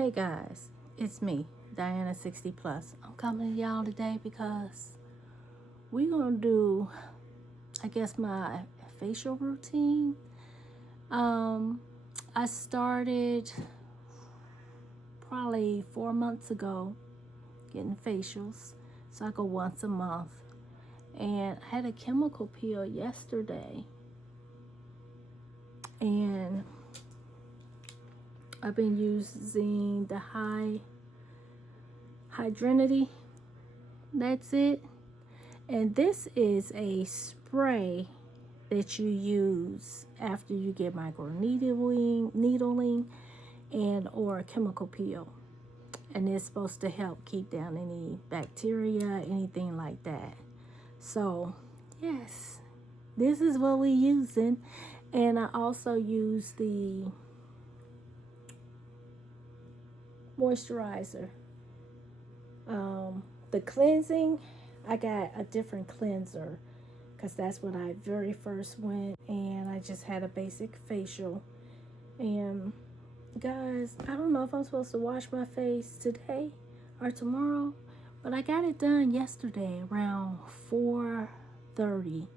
Hey guys, it's me, Diana 60 Plus. I'm coming to y'all today because we're gonna do, I guess, my facial routine. I started probably 4 months ago getting facials, so I go once a month. And I had a chemical peel yesterday, and I've been using the hydrinity. That's it. And this is a spray that you use after you get needling and or a chemical peel. And it's supposed to help keep down any bacteria, anything like that. So, yes, this is what we're using. And I also use the moisturizer. The cleansing, I got a different cleanser because that's when I very first went, and I just had a basic facial. And guys, I don't know if I'm supposed to wash my face today or tomorrow, but I got it done yesterday around 4:30,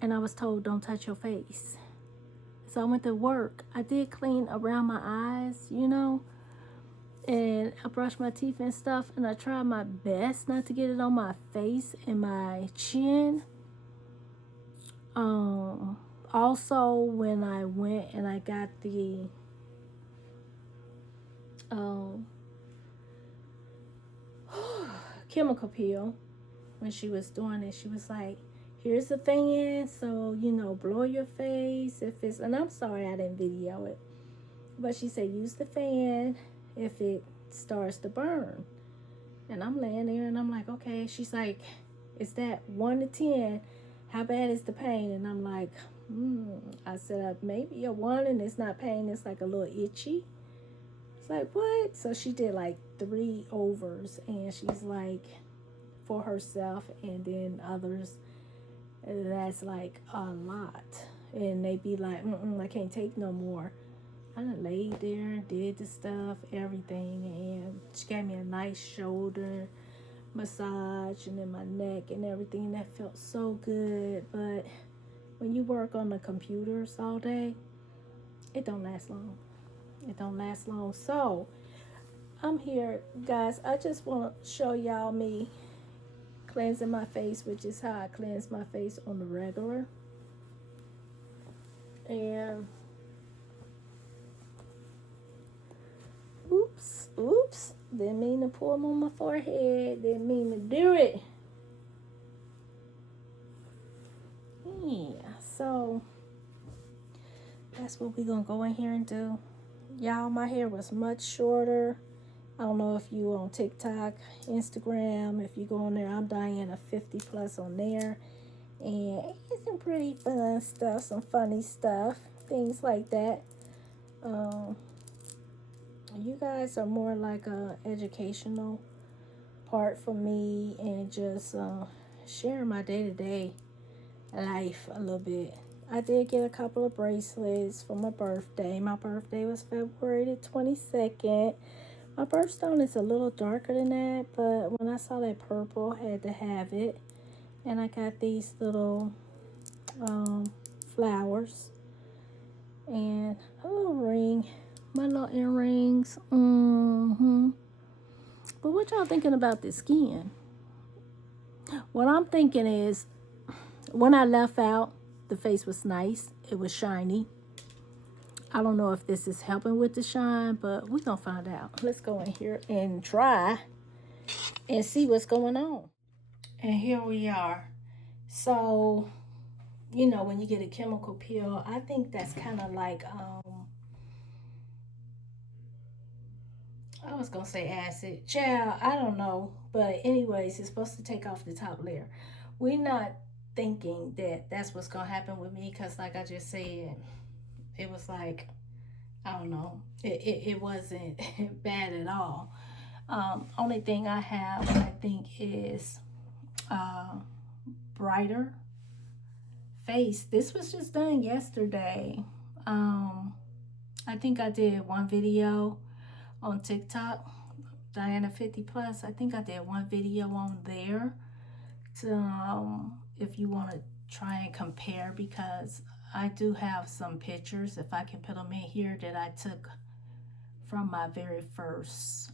and I was told don't touch your face. So I went to work. I did clean around my eyes, and I brushed my teeth and stuff, and I tried my best not to get it on my face and my chin. Also, when I went and I got the chemical peel, when she was doing it, she was like, here's the fan, so blow your face if it's, and I'm sorry I didn't video it, but she said use the fan if it starts to burn. And I'm laying there and I'm like, okay. She's like, it's that 1 to 10, how bad is the pain? And I'm like, I said, maybe a 1, and it's not pain, it's like a little itchy. It's like, what? So she did like 3 overs, and she's like, for herself, and then others, that's like a lot, and they be like, I can't take no more. I done laid there and did the stuff, everything, and she gave me a nice shoulder massage, and then my neck and everything. That felt so good. But when you work on the computers all day, it don't last long. It don't last long. So I'm here, guys. I just want to show y'all me cleansing my face, which is how I cleanse my face on the regular. And oops, didn't mean to pour them on my forehead, didn't mean to do it. Yeah, so that's what we're gonna go in here and do. Y'all, my hair was much shorter. I don't know if you on TikTok, Instagram, if you go on there, I'm Diana 50 Plus on there. And it's some pretty fun stuff, some funny stuff, things like that. You guys are more like a educational part for me, and just sharing my day-to-day life a little bit. I did get a couple of bracelets for my birthday. My birthday was February the 22nd. My birthstone is a little darker than that, but when I saw that purple, I had to have it. And I got these little flowers and a little ring, my little earrings. But what y'all thinking about the skin? What I'm thinking is, when I left out, the face was nice. It was shiny. I don't know if this is helping with the shine, but we're going to find out. Let's go in here and try and see what's going on. And here we are. So, when you get a chemical peel, I think that's kind of like, I was going to say acid. Child, I don't know. But anyways, it's supposed to take off the top layer. We're not thinking that that's what's going to happen with me, because like I just said, it was like, I don't know, it wasn't bad at all. Only thing I have, I think, is brighter face. This was just done yesterday. I think I did one video on TikTok, Diana 50 Plus. I think I did one video on there to, if you want to try and compare, because I do have some pictures, if I can put them in here, that I took from my very first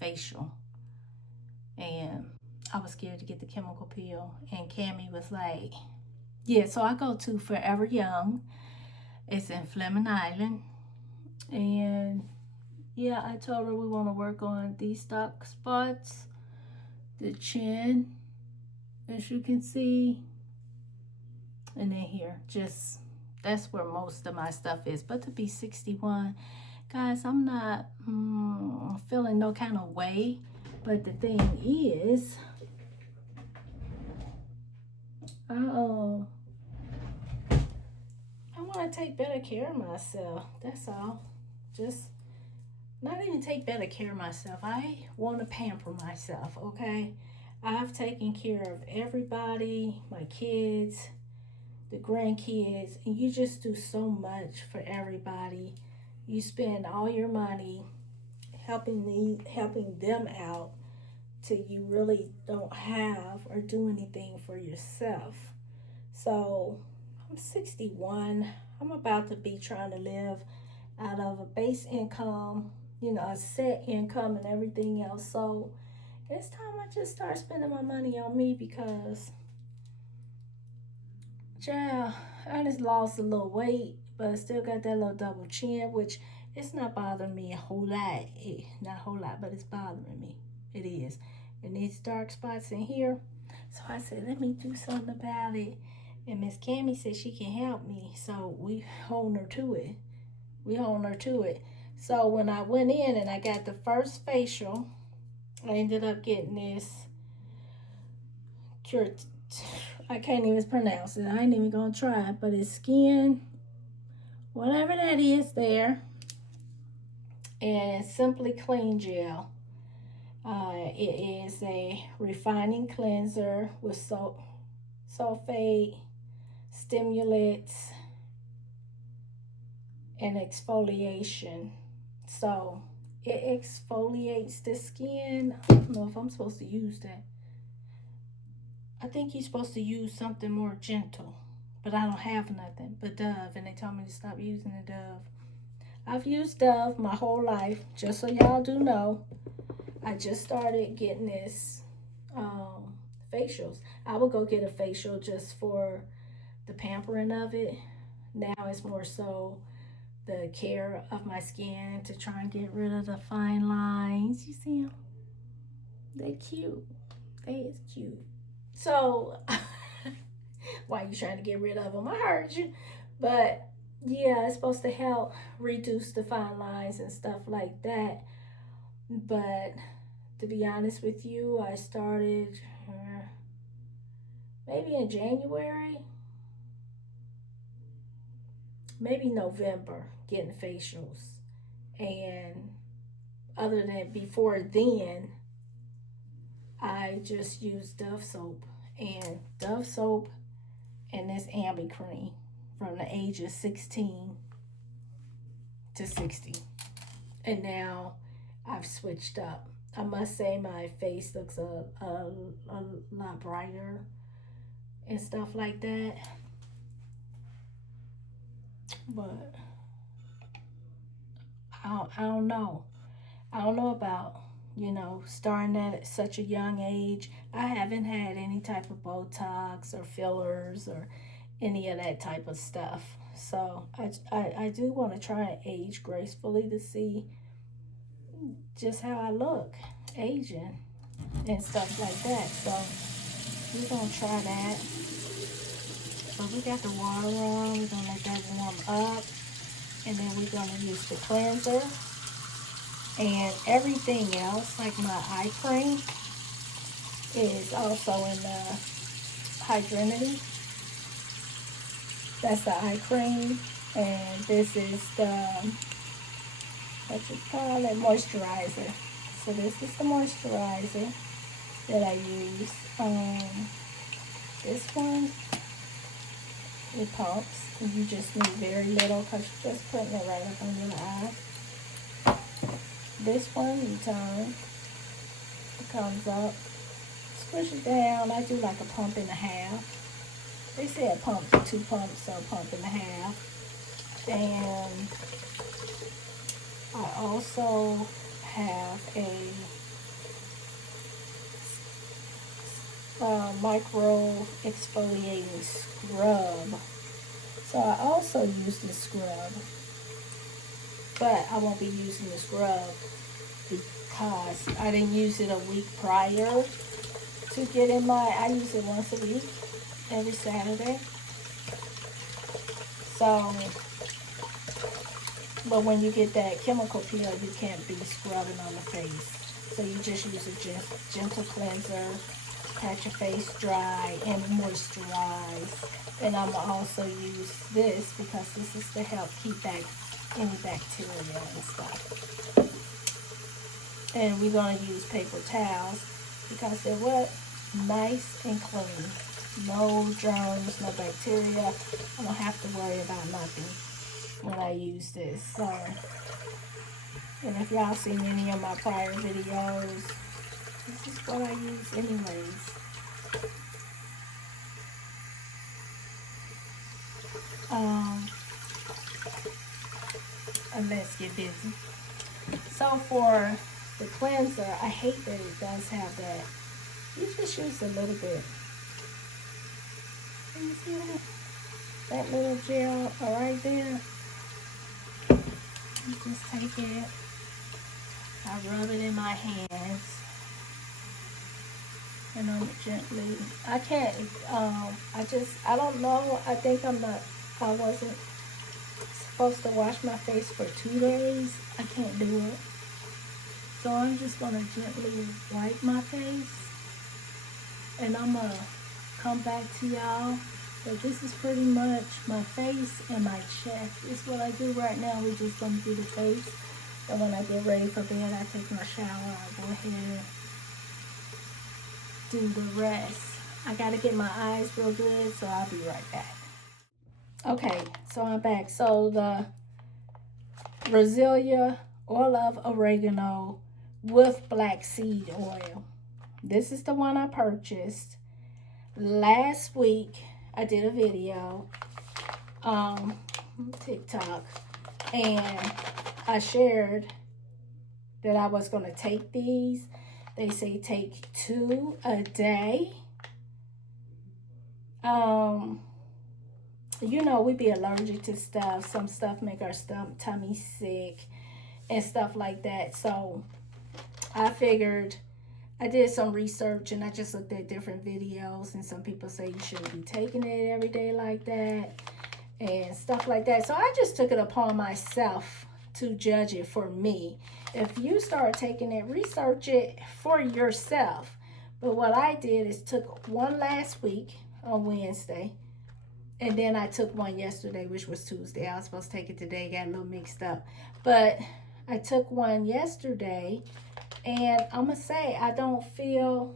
facial. And I was scared to get the chemical peel, and Cammie was like, yeah, so I go to Forever Young. It's in Fleming Island. And yeah, I told her we want to work on these dark spots, the chin, as you can see, and then here, just that's where most of my stuff is. But to be 61, guys, I'm not feeling no kind of way. But the thing is, I want to take better care of myself. That's all. Just not even take better care of myself. I want to pamper myself, okay? I've taken care of everybody, my kids, the grandkids, and you just do so much for everybody. You spend all your money helping them out till you really don't have or do anything for yourself. So I'm 61. I'm about to be trying to live out of a base income, you know, a set income and everything else. So it's time I just start spending my money on me, because, yeah, I just lost a little weight, but I still got that little double chin, which it's not bothering me a whole lot. Not a whole lot, but it's bothering me. It is. And these dark spots in here. So I said, let me do something about it. And Miss Cammie said she can help me. So we holding her to it. So when I went in and I got the first facial, I ended up getting this cured. I can't even pronounce it. I ain't even gonna try it, but it's skin, whatever that is there, and Simply Clean Gel. It is a refining cleanser with sulfate, stimulates, and exfoliation. So it exfoliates the skin. I don't know if I'm supposed to use that. I think you're supposed to use something more gentle, but I don't have nothing but Dove, and they told me to stop using the Dove. I've used Dove my whole life, just so y'all do know. I just started getting this facials. I would go get a facial just for the pampering of it. Now it's more so the care of my skin, to try and get rid of the fine lines. You see them? They're cute. They is cute. So, why you trying to get rid of them? I heard you. But, yeah, it's supposed to help reduce the fine lines and stuff like that. But, to be honest with you, I started maybe in January, maybe November, getting facials. And other than before then, I just used Dove soap and this Ambi cream from the age of 16 to 60. And now I've switched up. I must say my face looks a lot brighter and stuff like that. But I don't know. I don't know about, starting at such a young age. I haven't had any type of Botox or fillers or any of that type of stuff. So I do want to try and age gracefully to see just how I look aging and stuff like that. So we're going to try that. So we got the water on. We're going to let that warm up. And then we're going to use the cleanser. And everything else, like my eye cream, is also in the hydrinity. That's the eye cream. And this is the, what you call it, moisturizer. So this is the moisturizer that I use. This one, It pumps. And you just need very little because you're just putting it right up under the eye. This one, you turn. It comes up. Push it down. I do like a pump and a half. They say a pump to 2 pumps, so a pump and a half. And I also have a micro exfoliating scrub. So I also use this scrub, but I won't be using the scrub because I didn't use it a week prior to get in my, I use it once a week, every Saturday. So, but when you get that chemical peel, you can't be scrubbing on the face. So you just use a gentle cleanser, pat your face dry and moisturize. And I'm gonna also use this because this is to help keep back any bacteria and stuff. And we're gonna use paper towels because they're what? Nice and clean. No germs, no bacteria. I don't have to worry about nothing when I use this. So, and if y'all seen any of my prior videos, this is what I use anyways. And let's get busy. So for the cleanser, I hate that it does have that. You just use a little bit. Can you see that? That little gel right there. You just take it. I rub it in my hands. And I'm gently, I can't, I don't know. I think I wasn't supposed to wash my face for 2 days. I can't do it. So I'm just going to gently wipe my face. And I'm going to come back to y'all. But this is pretty much my face and my chest. This is what I do right now. We're just going to do the face. And when I get ready for bed, I take my shower. I go ahead and do the rest. I got to get my eyes real good, so I'll be right back. Okay, so I'm back. So the Roselia oil of oregano with black seed oil. This is the one I purchased. Last week, I did a video on TikTok, and I shared that I was going to take these. They say take 2 a day. You know, we be allergic to stuff. Some stuff make our tummy sick and stuff like that. So I figured, I did some research and I just looked at different videos, and some people say you shouldn't be taking it every day like that and stuff like that. So I just took it upon myself to judge it for me. If you start taking it, research it for yourself. But what I did is took one last week on Wednesday, and then I took one yesterday, which was Tuesday. I was supposed to take it today, got a little mixed up. But I took one yesterday, and I'm going to say I don't feel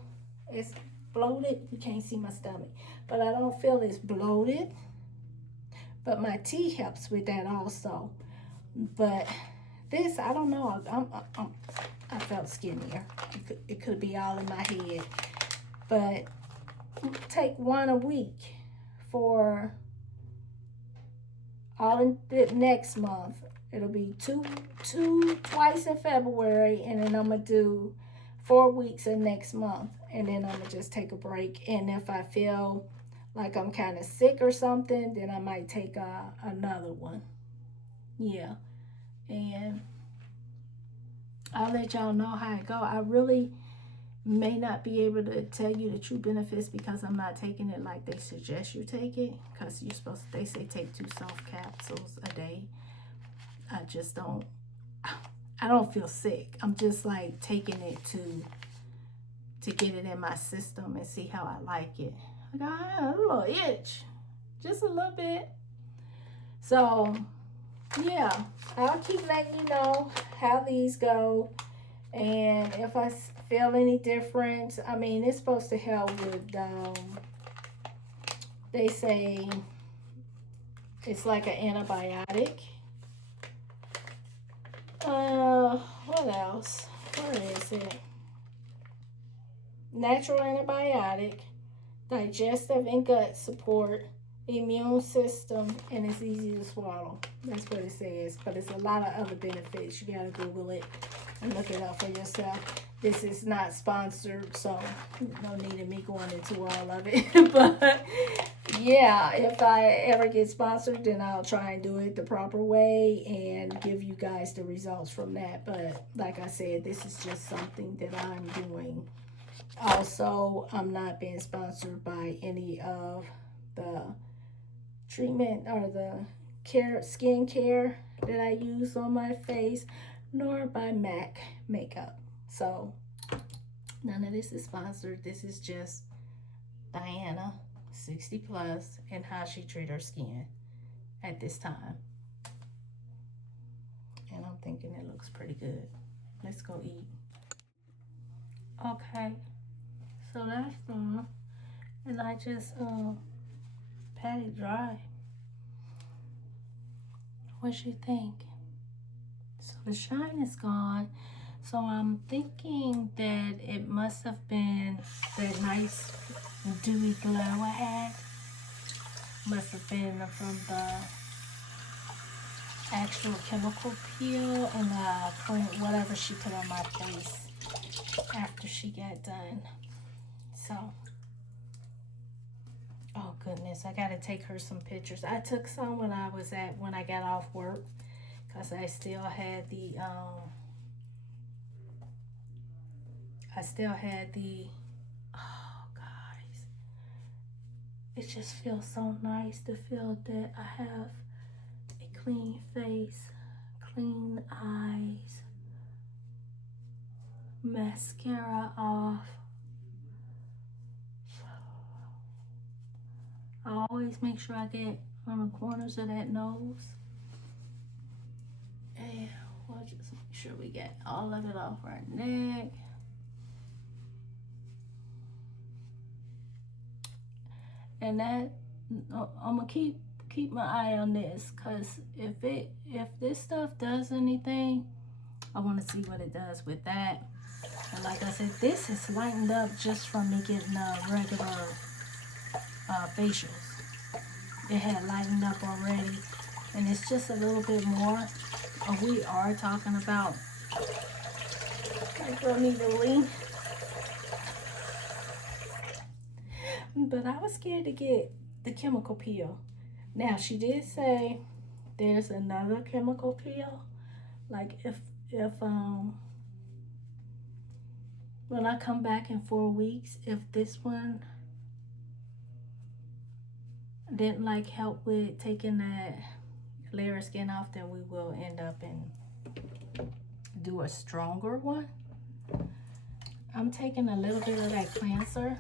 it's bloated. You can't see my stomach. But I don't feel it's bloated. But my tea helps with that also. But this, I don't know. I felt skinnier. It could be all in my head. But take one a week for all in the next month. It'll be twice in February, and then I'm gonna do 4 weeks in next month, and then I'm gonna just take a break. And if I feel like I'm kind of sick or something, then I might take another one. Yeah, and I'll let y'all know how it go. I really may not be able to tell you the true benefits because I'm not taking it like they suggest you take it, because you're supposed to, they say take 2 soft capsules a day. I just don't, I don't feel sick. I'm just like taking it to get it in my system and see how I like it. I got a little itch, just a little bit. So yeah, I'll keep letting you know how these go. And if I feel any difference, I mean, it's supposed to help with, they say It's like an antibiotic. What else? Where is it? Natural antibiotic, digestive and gut support, immune system, and it's easy to swallow. That's what it says. But it's a lot of other benefits. You gotta Google it and look it up for yourself. This is not sponsored, so no need of me going into all of it. But yeah, if I ever get sponsored, then I'll try and do it the proper way and give you guys the results from that. But like I said, this is just something that I'm doing. Also, I'm not being sponsored by any of the treatment or the skin care that I use on my face, nor by MAC makeup. So none of this is sponsored. This is just Diana, 60 plus, and how she treats her skin at this time. And I'm thinking it looks pretty good. Let's go eat. Okay, so that's done. And I just pat it dry. What you think? So the shine is gone. So I'm thinking that it must have been that nice dewy glow I had. Must have been from the actual chemical peel and the cream, whatever she put on my face after she got done. So, oh goodness, I gotta take her some pictures. I took some when I got off work, because I still had the oh guys, it just feels so nice to feel that I have a clean face, clean eyes, mascara off. I always make sure I get on the corners of that nose. And we'll just make sure we get all of it off our neck. And that, I'm gonna keep my eye on this, because if this stuff does anything, I want to see what it does with that. And like I said, this is lightened up just from me getting regular facials. It had lightened up already, and it's just a little bit more. We are talking about microneedling. But I was scared to get the chemical peel. Now, she did say there's another chemical peel. Like if when I come back in 4 weeks, if this one didn't like help with taking that layer of skin off, then we will end up and do a stronger one. I'm taking a little bit of that cleanser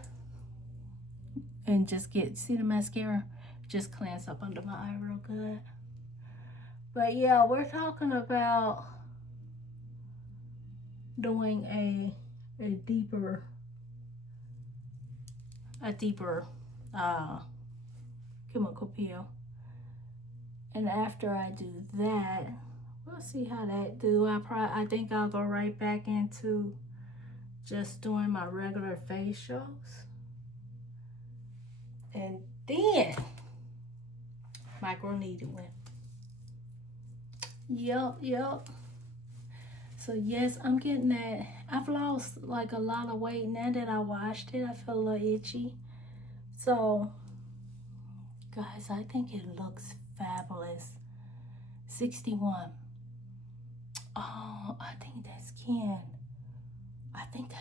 and just see the mascara, just cleanse up under my eye real good. But yeah, we're talking about doing a deeper chemical peel. And after I do that, we'll see how that do. I think I'll go right back into just doing my regular facials. And then microneedling. Yep. So yes, I'm getting that. I've lost like a lot of weight now that I washed it. I feel a little itchy. So guys, I think it looks fabulous. 61. Oh, I think that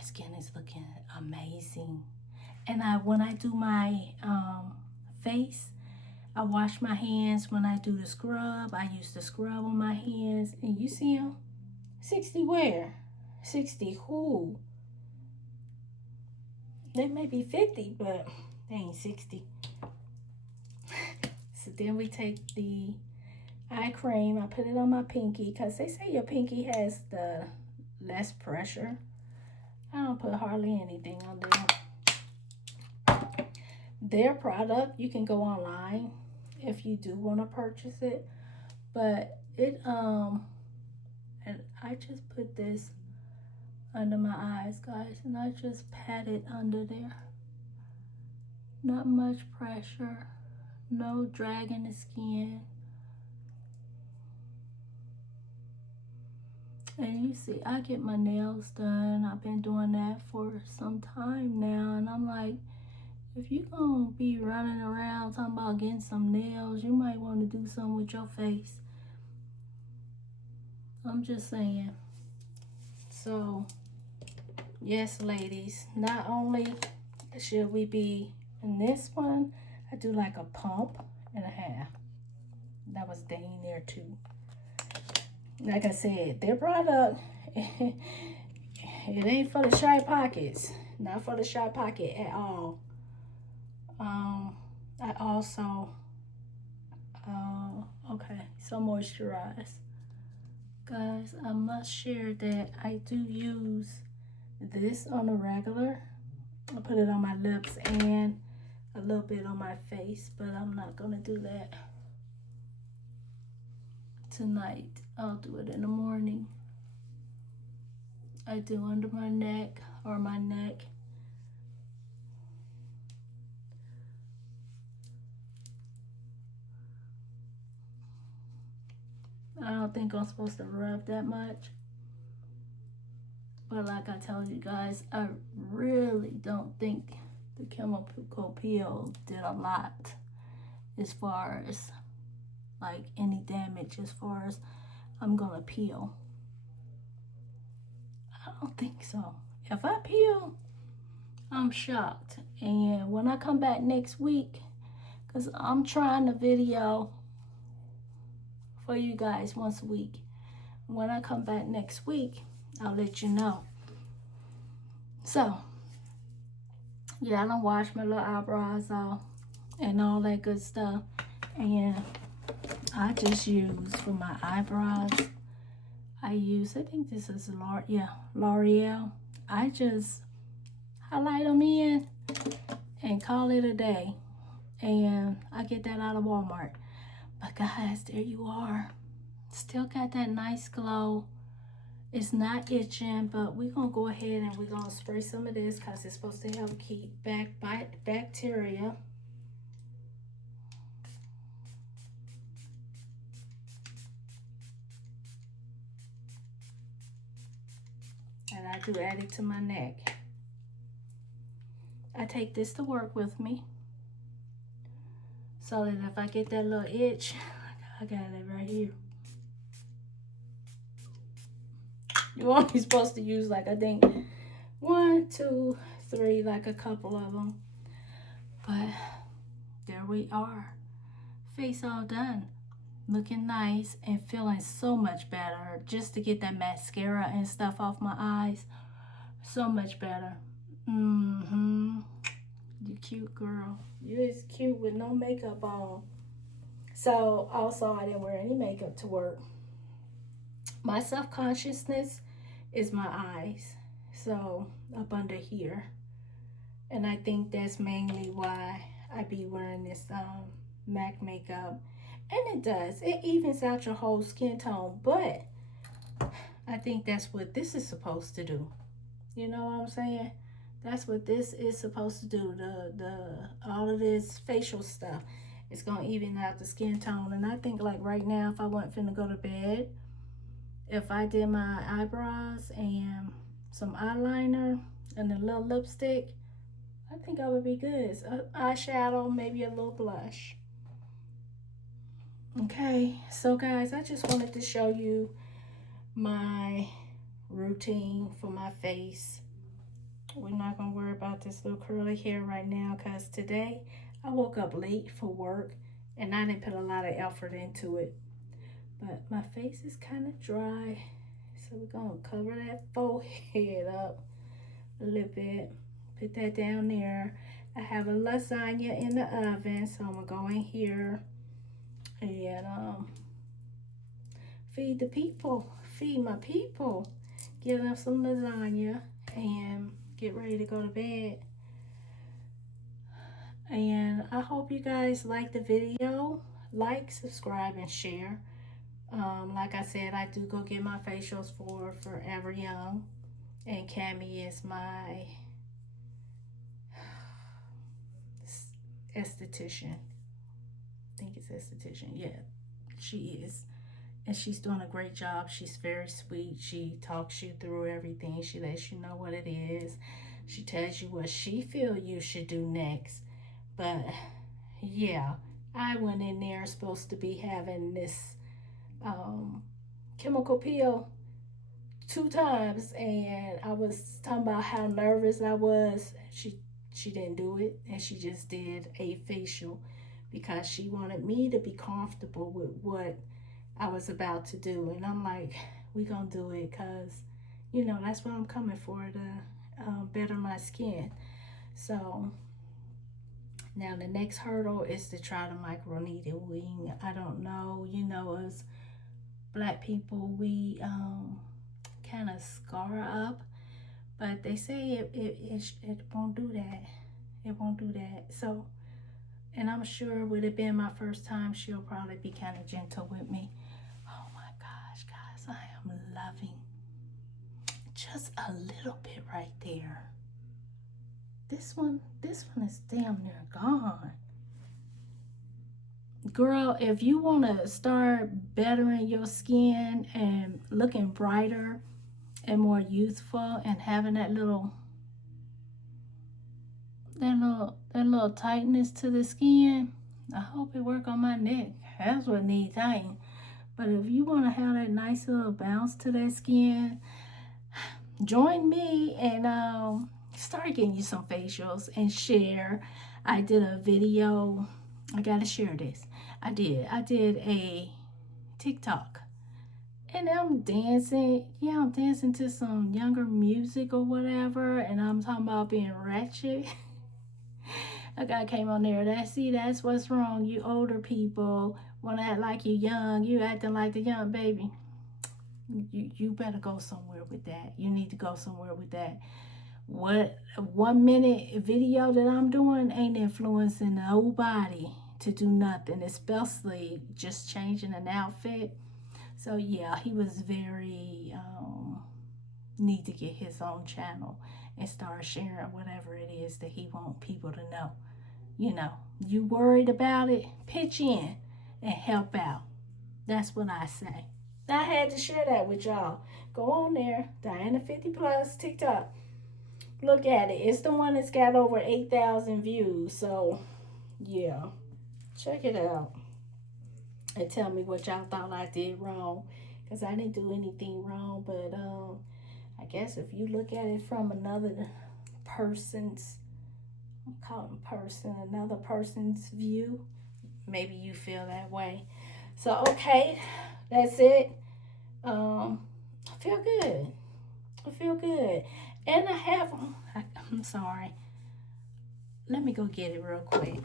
skin is looking amazing. And when I do my face, I wash my hands. When I do the scrub, I use the scrub on my hands. And you see them? 60 where? 60 who? They may be 50, but they ain't 60. So then we take the eye cream. I put it on my pinky, because they say your pinky has the less pressure. I don't put hardly anything on there. Their product, you can go online if you do want to purchase it. But it and I just put this under my eyes, guys, and I just pat it under there. Not much pressure, no dragging the skin. And you see, I get my nails done. I've been doing that for some time now, and I'm like, if you're gonna be running around talking about getting some nails, you might want to do something with your face. I'm just saying. So, yes, ladies, not only should we be in this one, I do like a pump and a half. That was dang there too. Like I said, their product, it ain't for the shy pockets. Not for the shy pocket at all. I also, okay, so moisturize. Guys, I must share that I do use this on a regular. I put it on my lips and a little bit on my face, but I'm not gonna do that tonight. I'll do it in the morning. I do under my neck or my neck. I don't think I'm supposed to rub that much. But like I told you guys, I really don't think the chemical peel did a lot as far as like any damage as far as I'm gonna peel. I don't think so. If I peel, I'm shocked. And when I come back next week, because I'm trying to video for you guys once a week. When I come back next week, I'll let you know. So, yeah, I don't wash my little eyebrows off and all that good stuff. And I just use for my eyebrows, I think this is L'Oreal. I just highlight them in and call it a day. And I get that out of Walmart. But guys, there you are. Still got that nice glow. It's not itching, but we're going to go ahead and we're going to spray some of this because it's supposed to help keep back bacteria. And I do add it to my neck. I take this to work with me, so that if I get that little itch, I got it right here. You're only supposed to use like, I think 1, 2, 3, like a couple of them. But there we are. Face all done. Looking nice and feeling so much better. Just to get that mascara and stuff off my eyes. So much better. You cute girl. You is cute with no makeup on. So also I didn't wear any makeup to work. My self-consciousness is my eyes. So up under here. And I think that's mainly why I be wearing this MAC makeup. And it does. It evens out your whole skin tone. But I think that's what this is supposed to do. You know what I'm saying? That's what this is supposed to do. All of this facial stuff. It's going to even out the skin tone. And I think like right now, if I wasn't finna go to bed, if I did my eyebrows and some eyeliner and a little lipstick, I think I would be good. So, eyeshadow, maybe a little blush. Okay, so guys, I just wanted to show you my routine for my face. We're not going to worry about this little curly hair right now because today I woke up late for work and I didn't put a lot of effort into it. But my face is kind of dry, so we're going to cover that forehead up a little bit. Put that down there. I have a lasagna in the oven, so I'm going to go in here and feed the people. Feed my people. Give them some lasagna and get ready to go to bed. And I hope you guys like the video. like, subscribe, and share. Like I said, I do go get my facials for Forever Young, and Cami is my esthetician. I think it's esthetician. Yeah, she is. And she's doing a great job. She's very sweet. She talks you through everything. She lets you know what it is. She tells you what she feel you should do next. But yeah, I went in there supposed to be having this chemical peel 2 times, and I was talking about how nervous I was. She didn't do it, and she just did a facial because she wanted me to be comfortable with what I was about to do. And I'm like, we gonna do it because, you know, that's what I'm coming for, to better my skin. So now the next hurdle is to try the microneedling. I don't know, you know, as black people, we kind of scar up, but they say it won't do that. It won't do that. So, and I'm sure with it being my first time, she'll probably be kind of gentle with me. Oh my gosh, guys, I am loving just a little bit right there. This one is damn near gone. Girl, if you want to start bettering your skin and looking brighter and more youthful and having that little tightness to the skin, I hope it work on my neck. That's what needs tighten. But if you want to have that nice little bounce to that skin, join me and start getting you some facials and share. I did a video. I gotta share this. I did a TikTok, and I'm dancing. Yeah, I'm dancing to some younger music or whatever, and I'm talking about being ratchet. A guy came on there. That's what's wrong. You older people want to act like you young. You acting like the young baby. You better go somewhere with that. You need to go somewhere with that. What 1 minute video that I'm doing ain't influencing nobody to do nothing, especially just changing an outfit. So yeah, he was very need to get his own channel and start sharing whatever it is that he want people to know. You know, you worried about it, pitch in and help out. That's what I say. I had to share that with y'all. Go on there, Diana 50 Plus TikTok. Look at it. It's the one that's got over 8,000 views. So yeah, check it out and tell me what y'all thought I did wrong, because I didn't do anything wrong. But I guess if you look at it from another person's, I'm calling person, another person's view, maybe you feel that way. So okay, that's it. I feel good. I feel good. And I'm sorry. Let me go get it real quick.